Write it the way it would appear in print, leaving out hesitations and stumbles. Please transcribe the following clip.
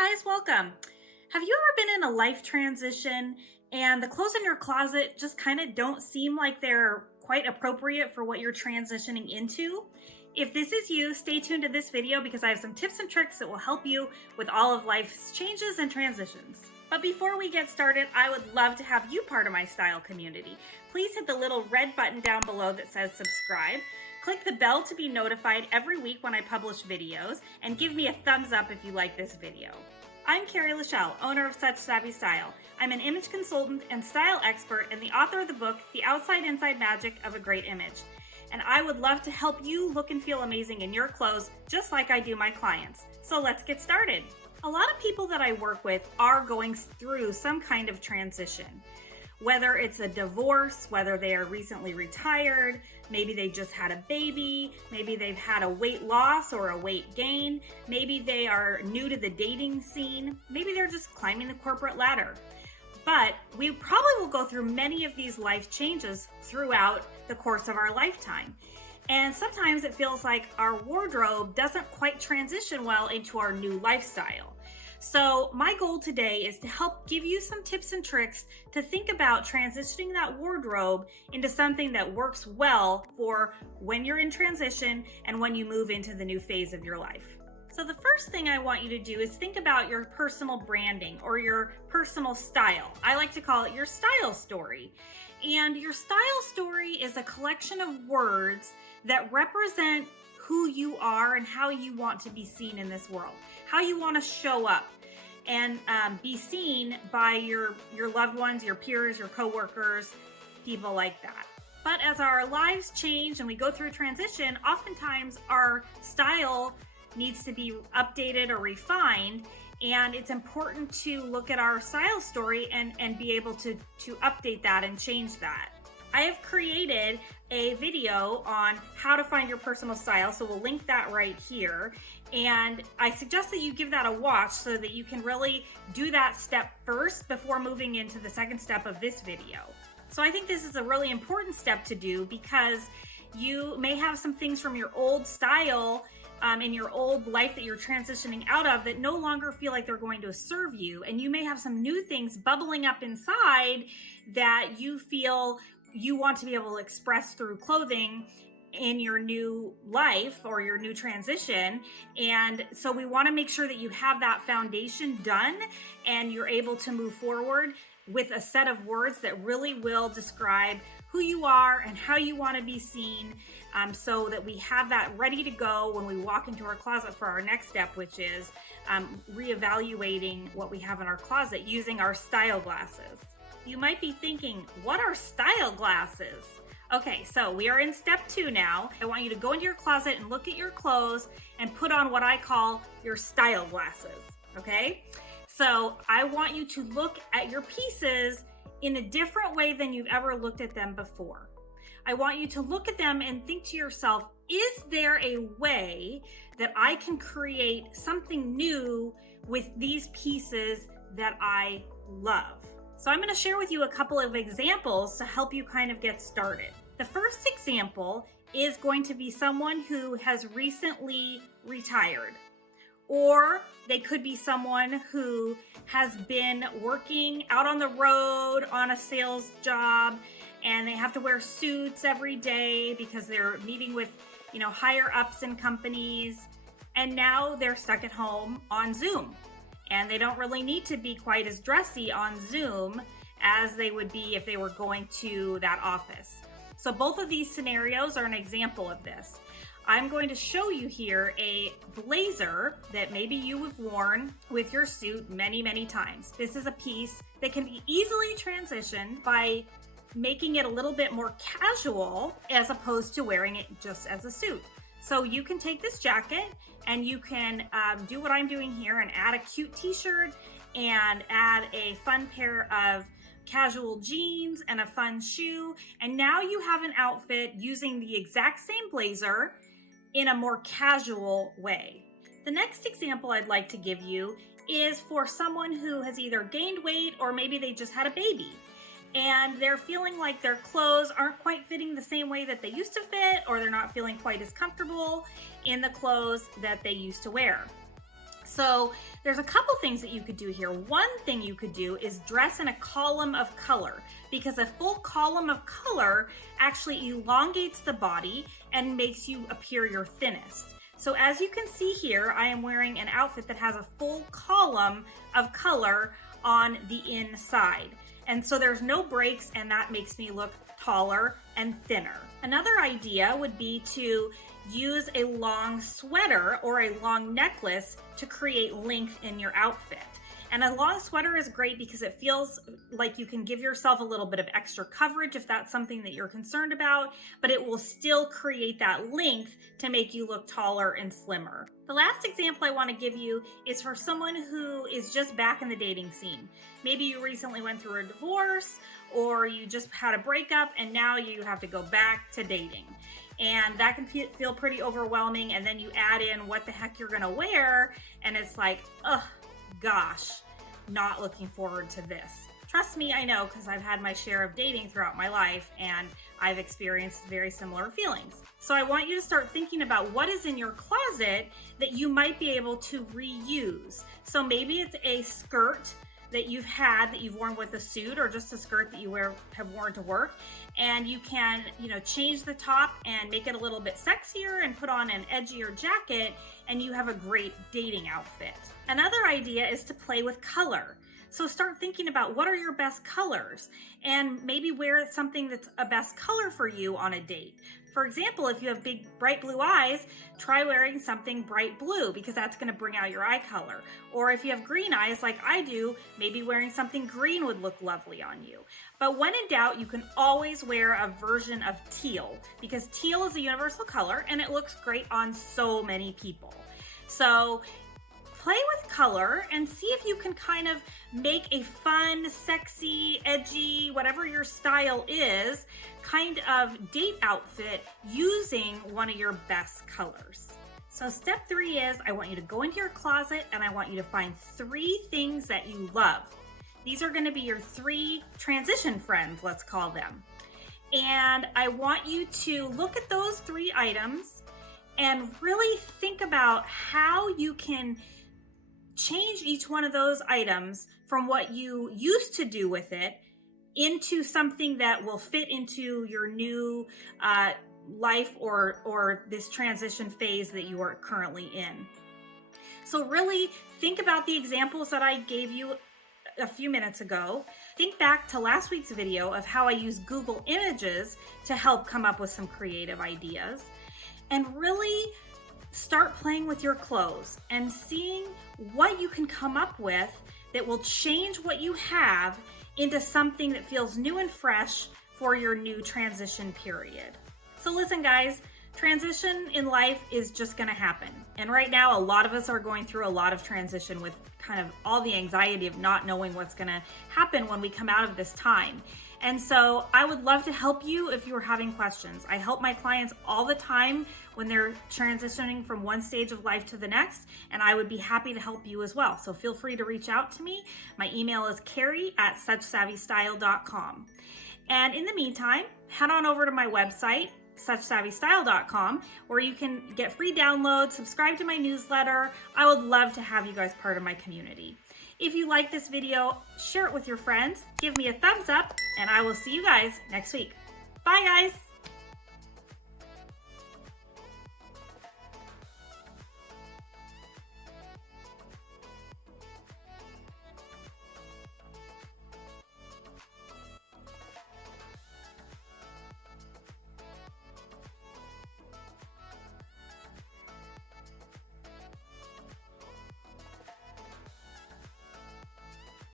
Hi guys, welcome. Have you ever been in a life transition and the clothes in your closet just kind of don't seem like they're quite appropriate for what you're transitioning into? If this is you, stay tuned to this video because I have some tips and tricks that will help you with all of life's changes and transitions. But before we get started, I would love to have you part of my style community. Please hit the little red button down below that says subscribe. Click the bell to be notified every week when I publish videos, and give me a thumbs up if you like this video. I'm Carrie LaShell, owner of Such Savvy Style. I'm an image consultant and style expert and the author of the book, The Outside Inside Magic of a Great Image. And I would love to help you look and feel amazing in your clothes, just like I do my clients. So let's get started. A lot of people that I work with are going through some kind of transition. Whether it's a divorce, whether they are recently retired, maybe they just had a baby, maybe they've had a weight loss or a weight gain, maybe they are new to the dating scene, maybe they're just climbing the corporate ladder. But we probably will go through many of these life changes throughout the course of our lifetime. And sometimes it feels like our wardrobe doesn't quite transition well into our new lifestyle. So my goal today is to help give you some tips and tricks to think about transitioning that wardrobe into something that works well for when you're in transition and when you move into the new phase of your life. So the first thing I want you to do is think about your personal branding or your personal style. I like to call it your style story. And your style story is a collection of words that represent who you are and how you want to be seen in this world, how you want to show up and be seen by your loved ones, your peers, your coworkers, people like that. But as our lives change and we go through transition, oftentimes our style needs to be updated or refined, and it's important to look at our style story and be able to update that and change that. I have created a video on how to find your personal style, so we'll link that right here. And I suggest that you give that a watch so that you can really do that step first before moving into the second step of this video. So I think this is a really important step to do because you may have some things from your old style in your old life that you're transitioning out of that no longer feel like they're going to serve you. And you may have some new things bubbling up inside that you feel you want to be able to express through clothing in your new life or your new transition. And so we want to make sure that you have that foundation done and you're able to move forward with a set of words that really will describe who you are and how you want to be seen, so that we have that ready to go when we walk into our closet for our next step, which is reevaluating what we have in our closet using our style glasses. You might be thinking, what are style glasses? Okay, so we are in step 2 now. I want you to go into your closet and look at your clothes and put on what I call your style glasses, okay? So I want you to look at your pieces in a different way than you've ever looked at them before. I want you to look at them and think to yourself, is there a way that I can create something new with these pieces that I love? So I'm going to share with you a couple of examples to help you kind of get started. The first example is going to be someone who has recently retired. Or they could be someone who has been working out on the road on a sales job and they have to wear suits every day because they're meeting with, higher ups in companies. And now they're stuck at home on Zoom. And they don't really need to be quite as dressy on Zoom as they would be if they were going to that office. So both of these scenarios are an example of this. I'm going to show you here a blazer that maybe you have worn with your suit many, many times. This is a piece that can be easily transitioned by making it a little bit more casual as opposed to wearing it just as a suit. So you can take this jacket and you can do what I'm doing here and add a cute t-shirt and add a fun pair of casual jeans and a fun shoe. And now you have an outfit using the exact same blazer in a more casual way. The next example I'd like to give you is for someone who has either gained weight or maybe they just had a baby. And they're feeling like their clothes aren't quite fitting the same way that they used to fit, or they're not feeling quite as comfortable in the clothes that they used to wear. So there's a couple things that you could do here. One thing you could do is dress in a column of color, because a full column of color actually elongates the body and makes you appear your thinnest. So as you can see here, I am wearing an outfit that has a full column of color on the inside. And so there's no breaks, and that makes me look taller and thinner. Another idea would be to use a long sweater or a long necklace to create length in your outfit. And a long sweater is great because it feels like you can give yourself a little bit of extra coverage if that's something that you're concerned about, but it will still create that length to make you look taller and slimmer. The last example I want to give you is for someone who is just back in the dating scene. Maybe you recently went through a divorce, or you just had a breakup and now you have to go back to dating. And that can feel pretty overwhelming, and then you add in what the heck you're gonna wear, and it's like, ugh, gosh, not looking forward to this. Trust me, I know, because I've had my share of dating throughout my life, and I've experienced very similar feelings. So I want you to start thinking about what is in your closet that you might be able to reuse. So maybe it's a skirt that you've worn with a suit, or just a skirt that you have worn to work, and you can, change the top and make it a little bit sexier and put on an edgier jacket, and you have a great dating outfit. Another idea is to play with color. So start thinking about what are your best colors, and maybe wear something that's a best color for you on a date. For example, if you have big bright blue eyes, try wearing something bright blue, because that's going to bring out your eye color. Or if you have green eyes like I do, maybe wearing something green would look lovely on you. But when in doubt, you can always wear a version of teal, because teal is a universal color and it looks great on so many people. So play with color and see if you can kind of make a fun, sexy, edgy, whatever your style is, kind of date outfit using one of your best colors. So step 3 is, I want you to go into your closet and I want you to find 3 things that you love. These are going to be your 3 transition friends, let's call them. And I want you to look at those 3 items and really think about how you can change each one of those items from what you used to do with it into something that will fit into your new life or this transition phase that you are currently in. So really think about the examples that I gave you a few minutes ago. Think back to last week's video of how I use Google Images to help come up with some creative ideas, and really start playing with your clothes and seeing what you can come up with that will change what you have into something that feels new and fresh for your new transition period. So listen, guys, transition in life is just going to happen. And right now, a lot of us are going through a lot of transition with kind of all the anxiety of not knowing what's going to happen when we come out of this time. And so I would love to help you if you are having questions. I help my clients all the time when they're transitioning from one stage of life to the next, and I would be happy to help you as well. So feel free to reach out to me. My email is Carrie@suchsavvystyle.com. And in the meantime, head on over to my website, suchsavvystyle.com, where you can get free downloads, subscribe to my newsletter. I would love to have you guys part of my community. If you like this video, share it with your friends, give me a thumbs up, and I will see you guys next week. Bye, guys.